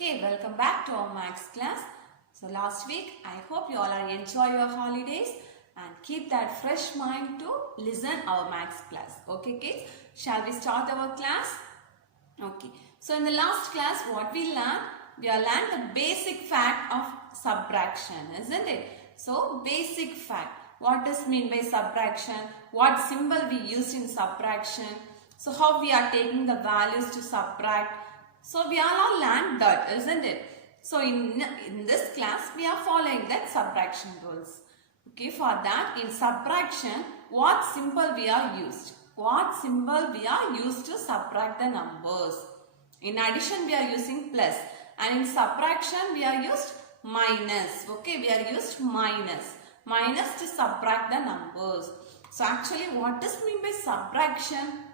Okay, welcome back to our maths class. So last week, I hope you all are enjoy your holidays and keep that fresh mind to listen our maths class. Okay kids, shall we start our class? Okay, so in the last class, what we learned? We have learned the basic fact of subtraction, isn't it? So basic fact, what does mean by subtraction? What symbol we used in subtraction? So how we are taking the values to subtract? So we all learned that, isn't it? So in this class, we are following that subtraction rules. Okay, for that, in subtraction, what symbol we are used? What symbol we are used to subtract the numbers? In addition, we are using plus. And in subtraction, we are used minus. Okay, we are used minus. Minus to subtract the numbers. So actually, what does mean by subtraction?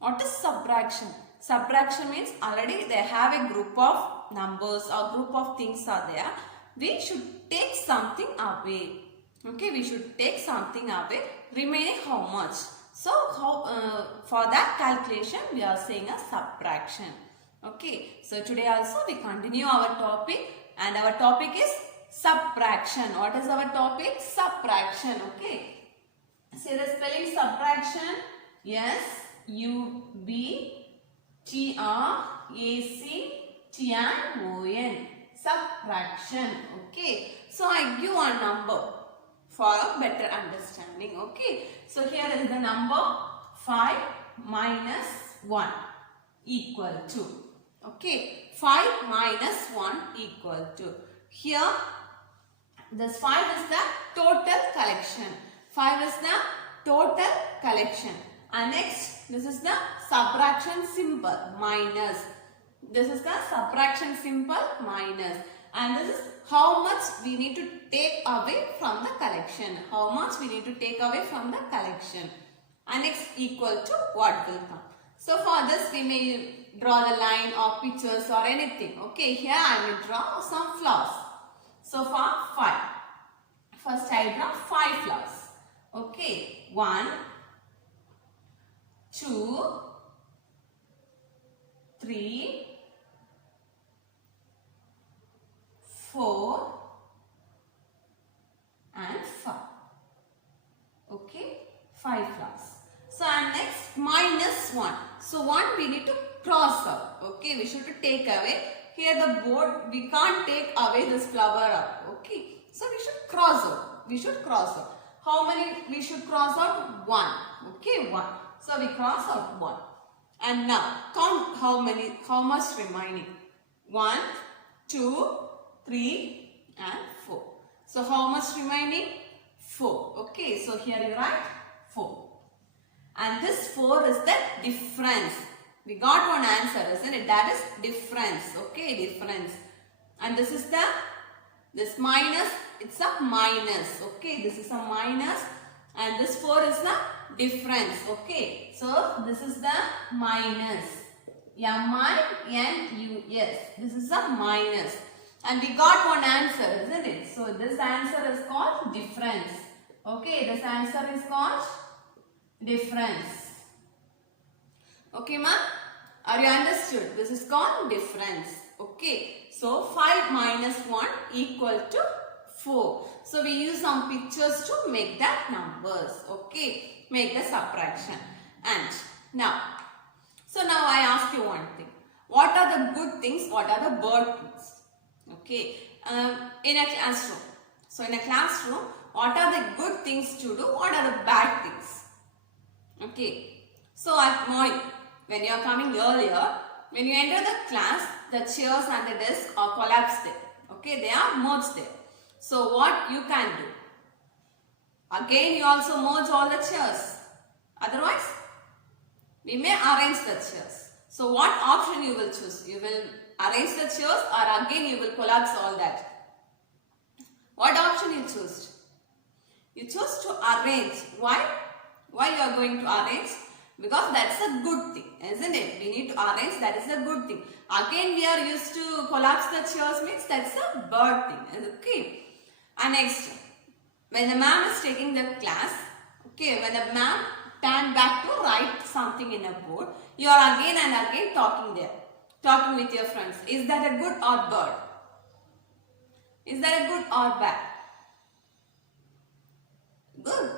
What is subtraction? Subtraction means already they have a group of numbers or group of things are there. We should take something away. Okay, we should take something away. Remaining how much? So for that calculation we are saying a subtraction. Okay, so today also we continue our topic and our topic is subtraction. What is our topic? Subtraction. Okay. See the spelling subtraction. Yes, U-B-T-R-A-C-T-I-O-N. Subtraction. Okay. So I give a number for a better understanding. Okay. So here is the number 5 minus 1 equal to. Okay. 5 minus 1 equal to. Here this 5 is the total collection. 5 is the total collection. And next, this is the subtraction symbol, minus. This is the subtraction symbol, minus. And this is how much we need to take away from the collection. How much we need to take away from the collection. And next, equal to what will come. So for this, we may draw the line or pictures or anything. Okay, here I will draw some flowers. So for 5. First I draw 5 flowers. Okay, 1, 2, 3, 4 and 5. Okay, 5 flowers. So and next minus 1. So 1 we need to cross out. Okay, we should take away. Here the board we can't take away this flower out. Okay, so we should cross out. We should cross out. How many we should cross out? 1. Okay, 1. So we cross out 1. And now count how much remaining. 1, 2, 3 and 4. So how much remaining? 4. Okay, so here you write 4. And this 4 is the difference. We got one answer, isn't it? That is difference. Okay, difference. And this is this minus, it's a minus. Okay, this is a minus. And this 4 is the difference. Okay, so this is the minus. M-I-N-U-S. This is a minus. And we got one answer, isn't it? So this answer is called difference. Okay, this answer is called difference. Okay, ma? Are you understood? This is called difference. Okay, so 5 minus 1 equal to 4. So we use some pictures to make that numbers. Okay, make the subtraction. And now, so now I ask you one thing. What are the good things? What are the bad things? Okay, in a classroom. So in a classroom, what are the good things to do? What are the bad things? Okay, so at morning, when you are coming earlier, when you enter the class, the chairs and the desk are collapsed there. Okay, they are merged there. So what you can do? Again, you also merge all the chairs. Otherwise, we may arrange the chairs. So what option you will choose? You will arrange the chairs or again you will collapse all that. What option you choose? You choose to arrange. Why? Why you are going to arrange? Because that's a good thing, isn't it? We need to arrange, that is a good thing. Again we are used to collapse the chairs means that's a bad thing. Okay. And next, when the ma'am is taking the class, okay, when the ma'am turn back to write something in a board, you are again and again talking there. talking with your friends. Is that a good or bad? Is that a good or bad? Good.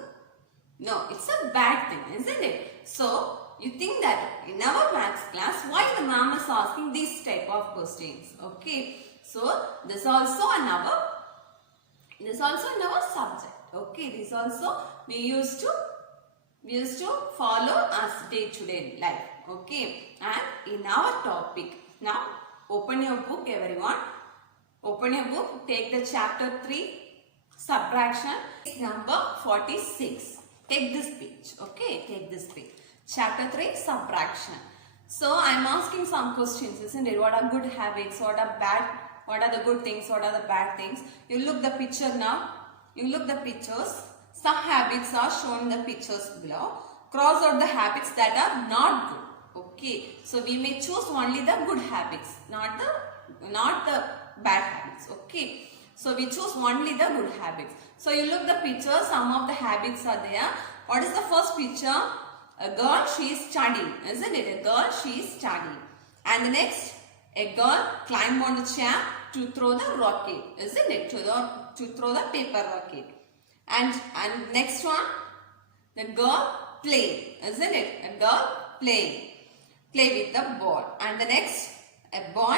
No, it's a bad thing, isn't it? So, you think that in our maths class, why the ma'am is asking this type of questions? Okay. So, this also in our subject. Okay. This also we used to follow as day-to-day life. Okay. And in our topic, now open your book everyone. Open your book, take the chapter 3, subtraction, number 46. Take this page, okay? Take this page. Chapter 3, subtraction. So, I am asking some questions, isn't it? What are good habits? What are bad? What are the good things? What are the bad things? You look the picture now. You look the pictures. Some habits are shown in the pictures below. Cross out the habits that are not good. Okay. So, we may choose only the good habits, not the bad habits. Okay. So, we choose only the good habits. So, you look the picture, some of the habits are there. What is the first picture? A girl, she is studying. Isn't it? A girl, she is studying. And the next, a girl climb on the chair to throw the rocket. Isn't it? To throw the paper rocket. And next one, the girl play. Isn't it? A girl playing. Play with the ball. And the next, a boy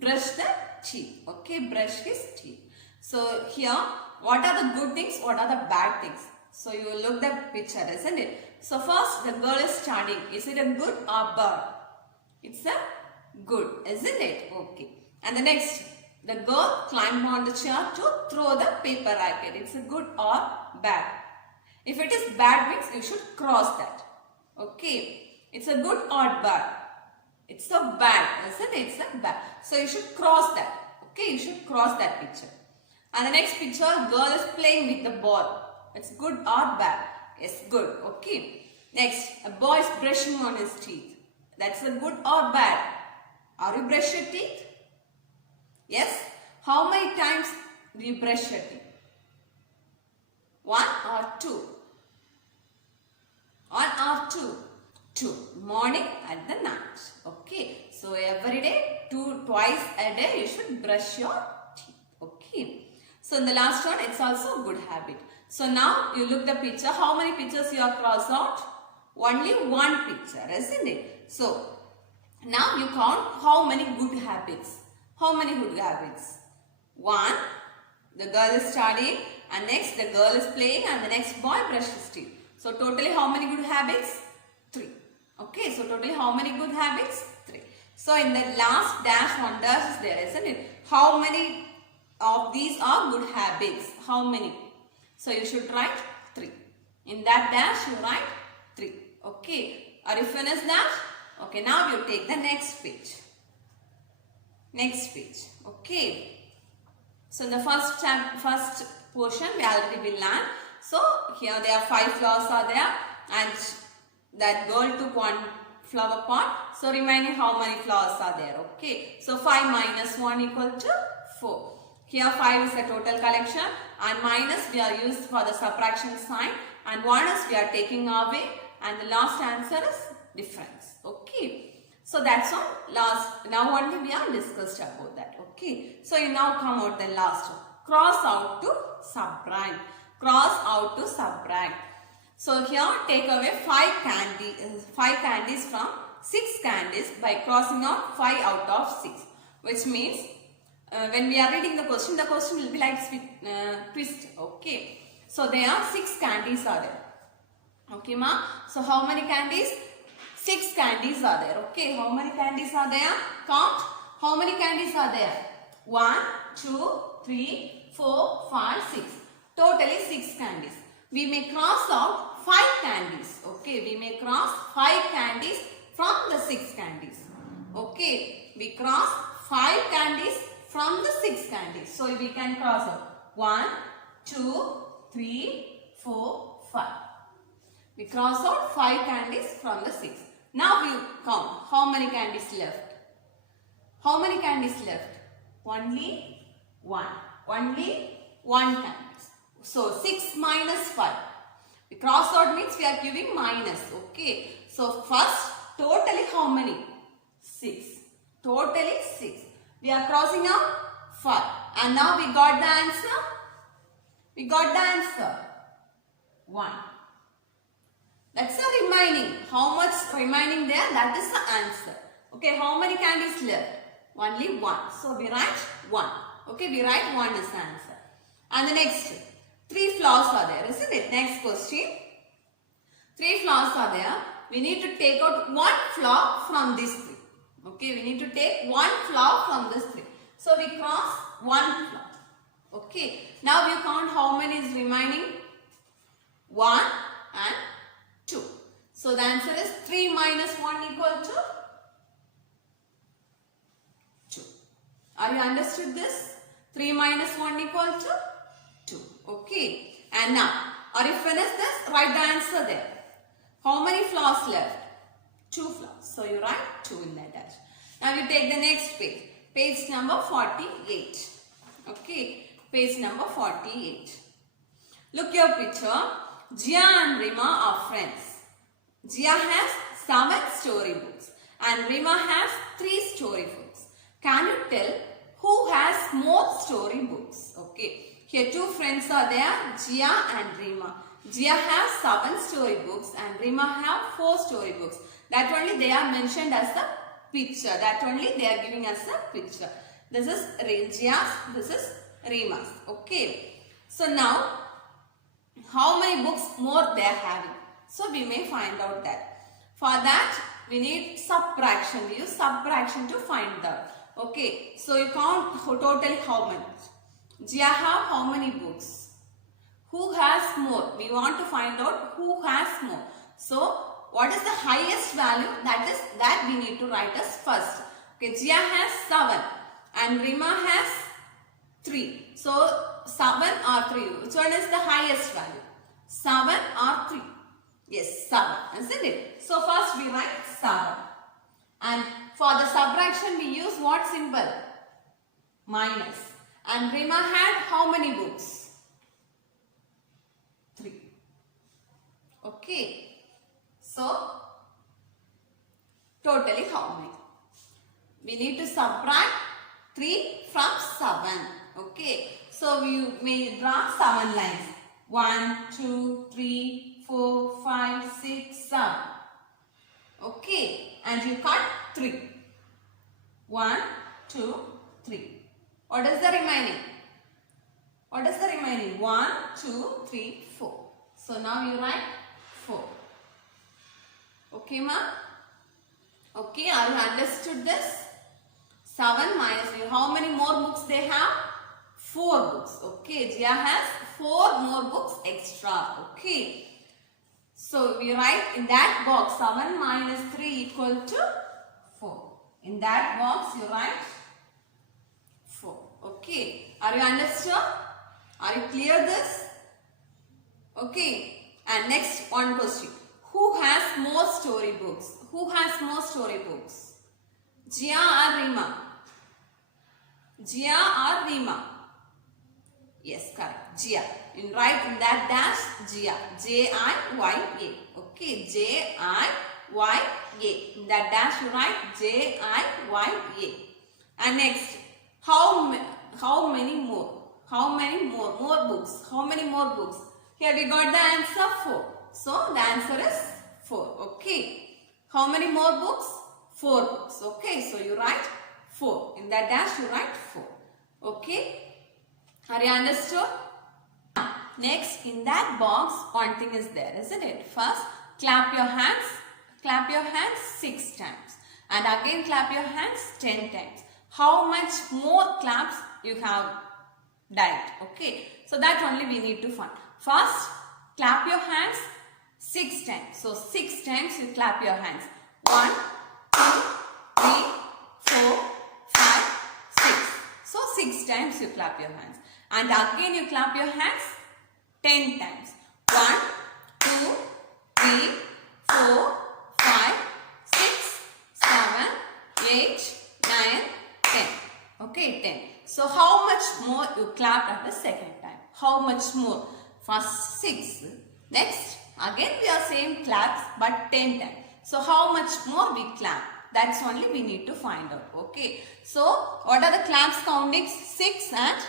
brush the teeth. Okay, brush his teeth. So here, what are the good things? What are the bad things? So you look the picture, isn't it? So first, the girl is studying. Is it a good or bad? It's a good, isn't it? Okay. And the next, the girl climbed on the chair to throw the paper racket. It's a good or bad. If it is bad means you should cross that. Okay. It's a good or bad. It's a bad, isn't it? It's a bad. So you should cross that. Okay, you should cross that picture. And the next picture, girl is playing with the ball. It's good or bad? Yes, good. Okay. Next, a boy is brushing on his teeth. That's a good or bad? Are you brush your teeth? Yes. How many times do you brush your teeth? 1 or 2? 1 or 2? 2. Morning and the night. Okay. So every day, twice a day you should brush your teeth. Okay. So in the last one, it's also a good habit. So now you look the picture. How many pictures you have crossed out? Only one picture, isn't it? So now you count how many good habits. How many good habits? 1. The girl is studying, and next the girl is playing, and the next boy brushes teeth. So totally how many good habits? 3. Okay, so totally how many good habits? 3. So in the last dash, one dash is there, isn't it? How many of these are good habits? How many? So you should write 3. In that dash you write 3. Okay, are you finished that? Okay, now you take the next page. Next page. Okay. So in the first portion we already will learn. So here there are 5 flowers are there, and that girl took one flower pot. So remaining how many flowers are there? Okay. So 5 minus 1 equal to 4. Here 5 is the total collection, and minus we are used for the subtraction sign, and 1 is we are taking away, and the last answer is difference. Okay. So that's all. Now only we are discussed about that. Okay. So you now come out the last one. Cross out to subtract. Cross out to subtract. So here take away 5 candies from 6 candies by crossing out 5 out of 6. Which means when we are reading the question will be like twist. Okay. So there are 6 candies are there. Okay ma. So how many candies? 6 candies are there. Okay. How many candies are there? Count. How many candies are there? 1, 2, 3, 4, 5, 6. Totally 6 candies. We may cross out 5 candies. Okay. We may cross 5 candies from the 6 candies. Okay. We cross 5 candies from the 6 candies. So we can cross out 1, 2, 3, 4, 5. We cross out 5 candies from the 6. Now we count how many candies left. How many candies left? Only 1. Only 1 candies. So 6 minus 5. We cross out means we are giving minus. Okay. So first totally how many? 6. Totally 6. We are crossing out 5. And now we got the answer. We got the answer. 1. That's the remaining. How much remaining there? That is the answer. Okay, how many candies left? Only 1. So we write 1. Okay, we write 1 is the answer. And the next, 3 flowers are there, isn't it? Next question. 3 flowers are there. We need to take out 1 flower from these 3. Okay, we need to take 1 flower from this 3. So we cross 1 flower. Okay, now we count how many is remaining. 1 and 2. So the answer is 3 minus 1 equal to 2. Are you understood this? 3 minus 1 equal to 2. Okay. And now, are you finished this? Write the answer there. How many flowers left? 2 flowers. So you write 2 in that dash. Now you take the next page. Page number 48. Okay. Page number 48. Look your picture. Jia and Rima are friends. Jia has 7 storybooks and Rima has 3 storybooks. Can you tell who has more storybooks? Okay. Here 2 friends are there, Jia and Rima. Jia has 7 storybooks and Rima have 4 storybooks. That only they are mentioned as the picture. That only they are giving us the picture. This is Jia's, this is Rima's. Okay. So now, how many books more they are having? So we may find out that. For that, we need subtraction. We use subtraction to find that. Okay. So you count totally how many? Jia have how many books? Who has more? We want to find out who has more. So what is the highest value? That we need to write as first. Okay, Jia has 7 and Rima has 3. So 7 or 3. Which one is the highest value? 7 or 3? Yes, 7. Isn't it? So first we write 7. And for the subtraction we use what symbol? Minus. And Rima had how many books? 3. Okay. So, totally how many? We need to subtract 3 from 7. Okay. So, we may draw 7 lines. 1, 2, 3, 4, 5, 6, 7. Okay. And you cut 3. 1, 2, 3. What is the remaining? What is the remaining? 1, 2, 3, 4. So now you write 4. Okay, ma? Okay, are you understood this? 7 minus 3. How many more books they have? 4 books. Okay, Jia has 4 more books extra. Okay. So we write in that box 7 minus 3 equal to 4. In that box you write 4. Okay. Are you understood? Are you clear this? Okay. And next one question. Who has more storybooks? Who has more storybooks? Jia or Rima? Jia or Rima? Yes, correct. Jia. You write in that dash Jia. J-I-Y-A. Okay. J-I-Y-A. In that dash you write J-I-Y-A. And next. How many more? How many more? More books. How many more books? Here we got the answer 4. So the answer is 4. Okay. How many more books? 4 books. Okay. So you write 4. In that dash you write 4. Okay. Are you understood? Next, in that box, one thing is there, isn't it? First, clap your hands. Clap your hands 6 times. And again clap your hands 10 times. How much more claps you have done? Okay. So that only we need to find. First, clap your hands 6 times. So 6 times you clap your hands. 1, 2, 3, 4, 5, 6. So 6 times you clap your hands. And again you clap your hands 10 times. 1, 2, 3, 4, 5, 6, 7, 8, 9, 10. Okay, 10. So how much more you clap at the second time? How much more? First 6. Next, again we are same claps but 10 times. So how much more we clap? That's only we need to find out. Okay. So what are the claps countings? 6 and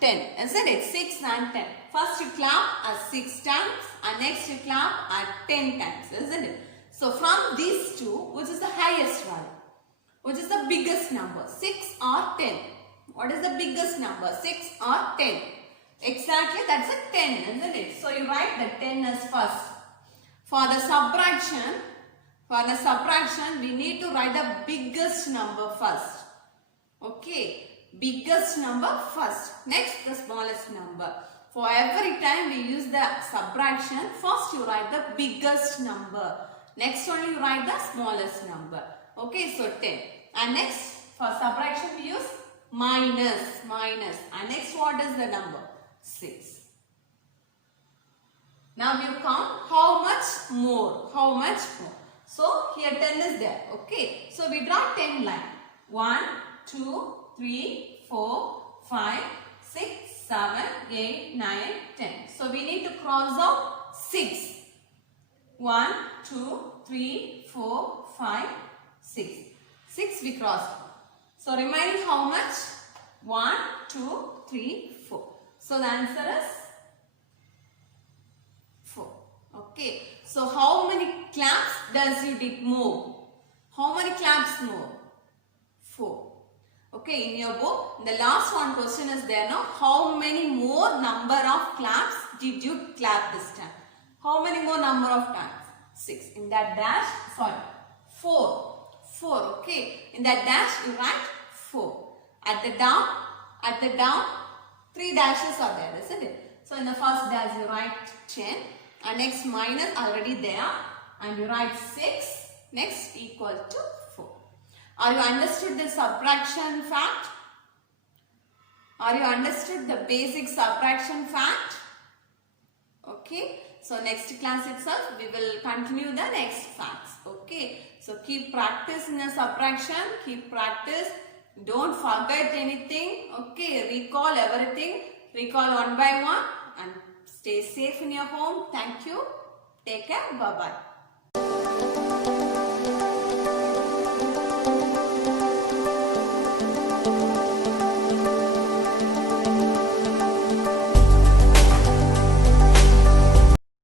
10. Isn't it? 6 and 10. First you clap at 6 times and next you clap at 10 times. Isn't it? So from these two, which is the highest value? Which is the biggest number? 6 or 10? What is the biggest number? 6 or 10? Exactly, that's a 10, isn't it? So you write the 10 as first. For the subtraction, we need to write the biggest number first. Okay, biggest number first. Next, the smallest number. For every time we use the subtraction, first you write the biggest number. Next only you write the smallest number. Okay, so 10. And next, for subtraction we use minus. And next, what is the number? 6. Now you count how much more. So here 10 is there. Okay. So we draw 10 line. 1, 2, 3, 4, 5, 6, 7, 8, 9, 10. So we need to cross out 6. 1, 2, 3, 4, 5, 6. 6 we crossed. So remaining how much? 1, 2, 3, 4. So the answer is 4. Okay. So how many claps does you did more? How many claps more? 4. Okay. In your book, the last one question is there now. How many more number of claps did you clap this time? How many more number of times? 6. In that dash, 4. 4. Okay. In that dash, you write 4. At the down, 3 dashes are there, isn't it? So in the first dash, you write 10. And next minus already there. And you write 6. Next equal to 4. Are you understood the subtraction fact? Are you understood the basic subtraction fact? Okay. So next class itself, we will continue the next facts. Okay. So keep practice in the subtraction. Keep practice. Don't forget anything. Okay. Recall everything. Recall one by one. And stay safe in your home. Thank you. Take care. Bye-bye.